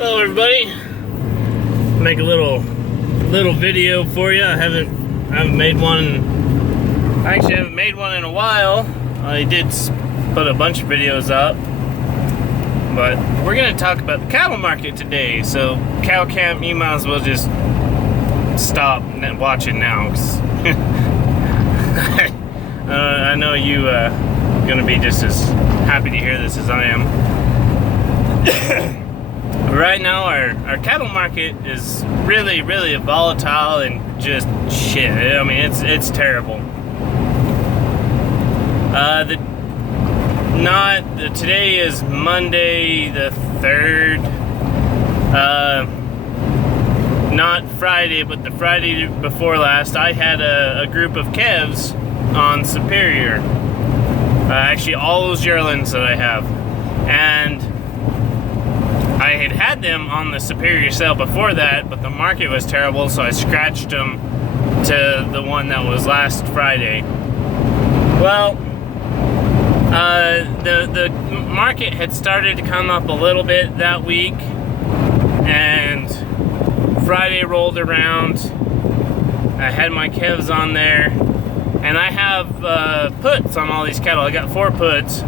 Hello everybody. Make a little video for you. I haven't made one. I actually haven't made one in a while. I did put a bunch of videos up, but we're gonna talk about the cattle market today. So cow camp, you might as well just stop watching now, 'cause I know you gonna be just as happy to hear this as I am. Right now, our cattle market is really volatile and just shit. I mean, it's terrible. Today is Monday the 3rd. Not Friday, but the Friday before last, I had a group of calves on Superior. Actually, all those yearlings that I have, and I had them on the Superior sale before that, but the market was terrible, so I scratched them to the one that was last Friday. Well, the market had started to come up a little bit that week, and Friday rolled around. I had my calves on there, and I have puts on all these cattle. I got 4 puts,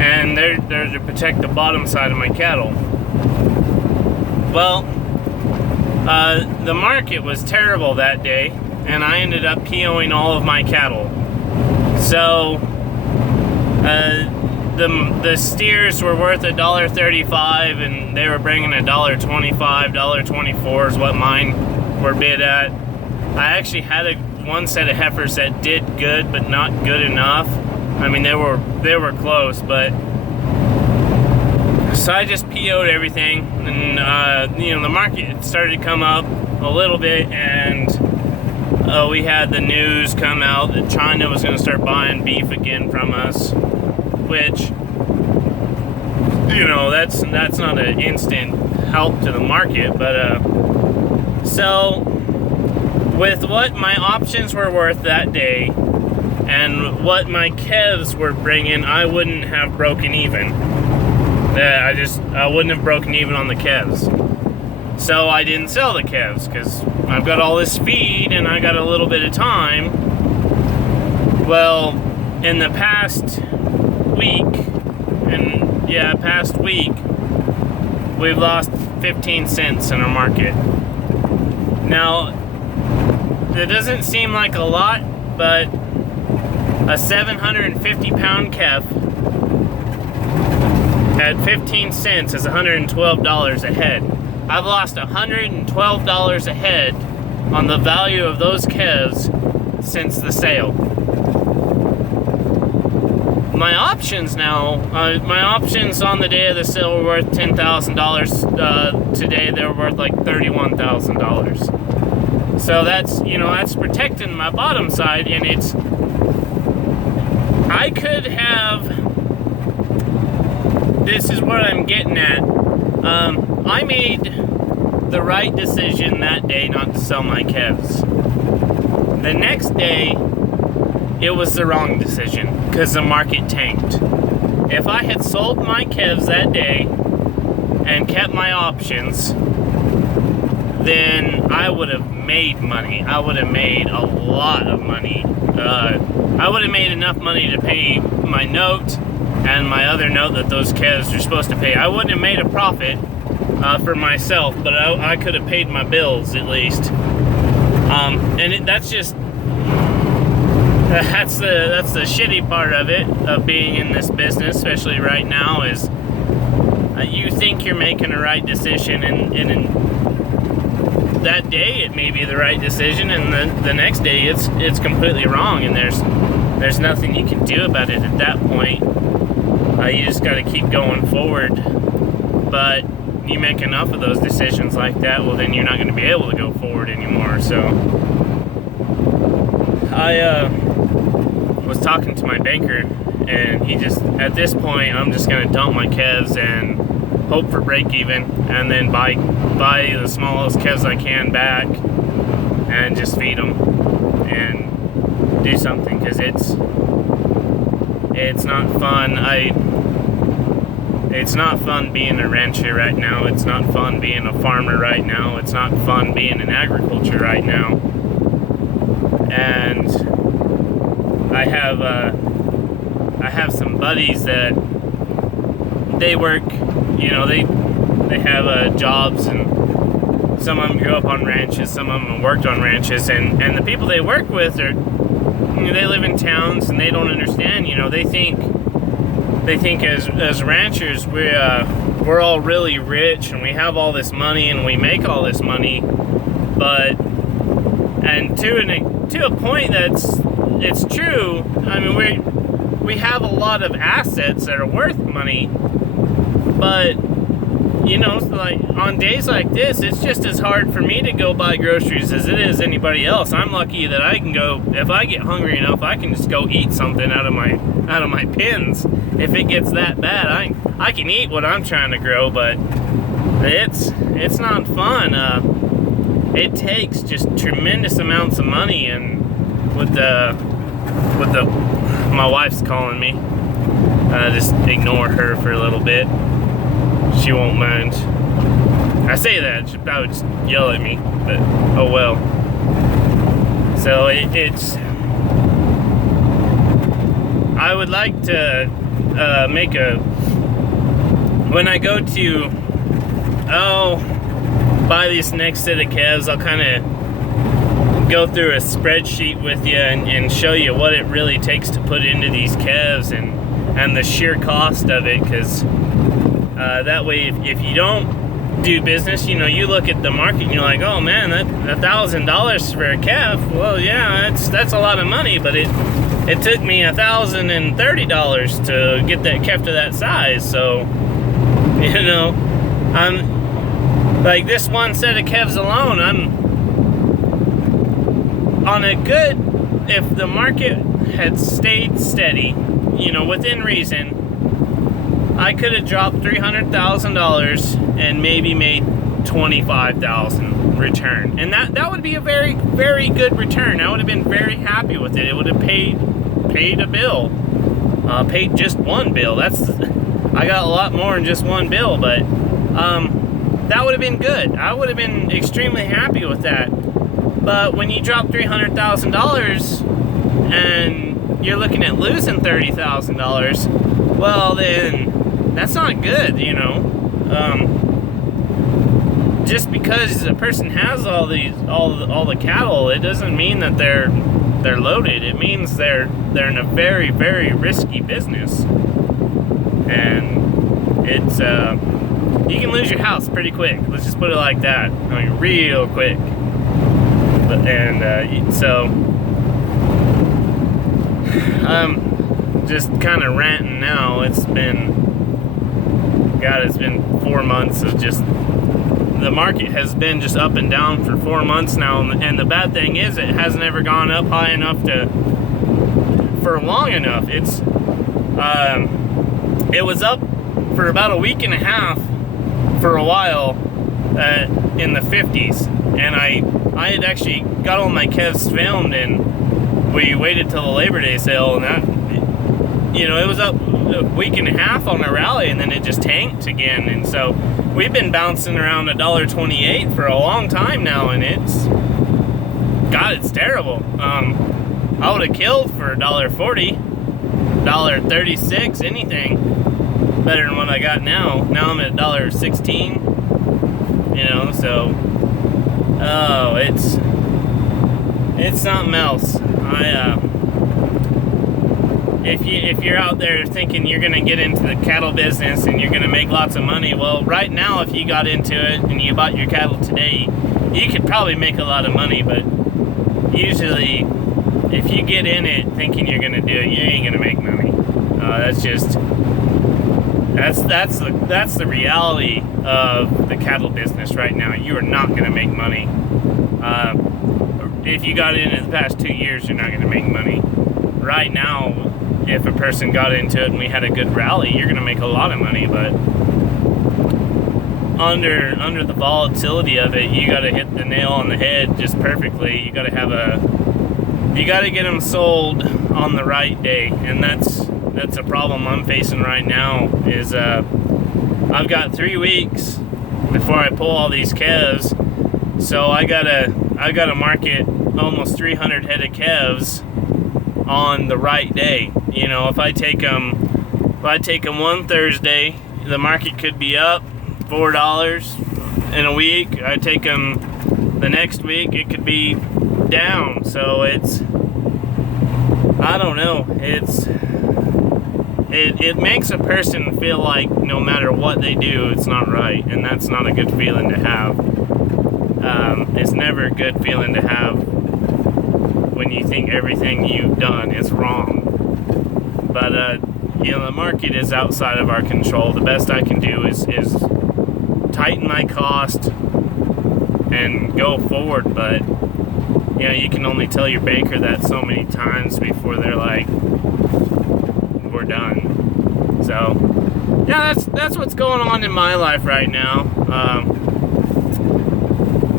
and they're to protect the bottom side of my cattle. Well, the market was terrible that day, and I ended up POing all of my cattle. So the steers were worth $1.35, and they were bringing $1.25, $1.24 is what mine were bid at. I actually had one set of heifers that did good, but not good enough. I mean, they were close, but so I just PO'd everything, and the market started to come up a little bit, and we had the news come out that China was going to start buying beef again from us, which, that's not an instant help to the market, but so with what my options were worth that day and what my calves were bringing, I wouldn't have broken even. I wouldn't have broken even on the calves. So I didn't sell the calves because I've got all this feed and I got a little bit of time. Well, in the past week, we've lost 15 cents in our market. Now, it doesn't seem like a lot, but a 750-pound calf at 15 cents is $112 a head. I've lost $112 a head on the value of those calves since the sale. My options on the day of the sale were worth $10,000. Today they were worth like $31,000. So that's protecting my bottom side, and I could have. This is what I'm getting at. I made the right decision that day not to sell my calves. The next day, it was the wrong decision because the market tanked. If I had sold my calves that day and kept my options, then I would have made money. I would have made a lot of money. I would have made enough money to pay my note and my other note that those calves are supposed to pay. I wouldn't have made a profit for myself, but I could have paid my bills at least. That's the shitty part of it, of being in this business, especially right now, is you think you're making a right decision, and that day it may be the right decision, and the next day it's completely wrong, and there's nothing you can do about it at that point. You just got to keep going forward. But you make enough of those decisions like that, well, then you're not going to be able to go forward anymore. So I was talking to my banker, and he just, at this point, I'm just going to dump my calves and hope for break even, and then buy the smallest calves I can back and just feed them and do something, because it's not fun. It's not fun being a rancher right now. It's not fun being a farmer right now. It's not fun being in agriculture right now. And I have some buddies that they work, they have jobs, and some of them grew up on ranches, some of them worked on ranches, and the people they work with are, they live in towns, and they don't understand. They think as ranchers we're all really rich and we have all this money and we make all this money, but to a point it's true. I mean, we have a lot of assets that are worth money, but like on days like this, it's just as hard for me to go buy groceries as it is anybody else. I'm lucky that I can go, if I get hungry enough, I can just go eat something out of my pins. If it gets that bad, I can eat what I'm trying to grow, but it's not fun. It takes just tremendous amounts of money, and with the my wife's calling me. Just ignore her for a little bit. She won't mind. I say that, she'll probably just yell at me, but oh well. So it's I would like to make when I go to buy this next set of calves, I'll kind of go through a spreadsheet with you and show you what it really takes to put into these calves and the sheer cost of it, because that way if you don't do business, you look at the market and you're like, oh man, that $1,000 for a calf, well yeah, that's a lot of money, but it took me $1,030 to get that calf to that size. So I'm like, this one set of calves alone, I'm on a good, if the market had stayed steady, within reason, I could have dropped $300,000 and maybe made $25,000 return, and that would be a very, very good return. I would have been very happy with it. It would have paid a bill, paid just one bill. I got a lot more than just one bill, but that would have been good. I would have been extremely happy with that. But when you drop $300,000 and you're looking at losing $30,000, well then that's not good, just because a person has all the cattle, it doesn't mean that they're loaded. It means they're in a very, very risky business, and it's you can lose your house pretty quick. Let's just put it like that. I mean, real quick. So I'm just kind of ranting now. It's been 4 months of just, the market has been just up and down for 4 months now, and the bad thing is it hasn't ever gone up high enough for long enough. It was up for about a week and a half for a while in the 50s, and I had actually got all my calves filmed, and we waited till the Labor Day sale, and that, it was up a week and a half on a rally, and then it just tanked again. And so we've been bouncing around $1.28 for a long time now, and it's terrible. I would have killed for $1.40, $1.36, anything better than what I got now. Now I'm at $1.16, so it's something else. If you're out there thinking you're going to get into the cattle business and you're going to make lots of money, well, right now, if you got into it and you bought your cattle today, you could probably make a lot of money, but usually, if you get in it thinking you're going to do it, you ain't going to make money. That's the reality of the cattle business right now. You are not going to make money. If you got in the past 2 years, you're not going to make money. Right now, if a person got into it and we had a good rally, you're going to make a lot of money, but under the volatility of it, you got to hit the nail on the head just perfectly. You got to get them sold on the right day, and that's a problem I'm facing right now. Is I've got 3 weeks before I pull all these calves, so I gotta market almost 300 head of calves on the right day. You know, if I take them one Thursday, the market could be up $4 in a week. I take them the next week, it could be down. So it's, I don't know, it makes a person feel like no matter what they do, it's not right, and that's not a good feeling to have. It's never a good feeling to have when you think everything you've done is wrong. But you know, the market is outside of our control. The best I can do is tighten my cost and go forward. But you know, you can only tell your banker that so many times before they're like, we're done. So yeah, that's what's going on in my life right now.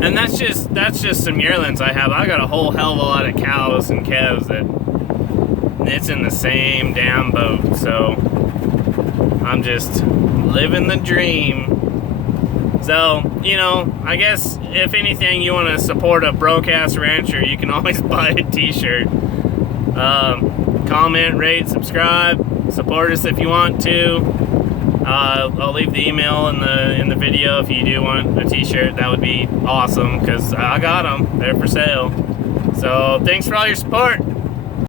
And that's just some yearlings I have. I got a whole hell of a lot of cows and calves that it's in the same damn boat. So I'm just living the dream. So, you know, I guess if anything, you want to support a broke-ass rancher, you can always buy a t-shirt. Comment, rate, subscribe, support us if you want to. I'll leave the email in the video if you do want a t-shirt. That would be awesome, because I got them. They're for sale. So thanks for all your support.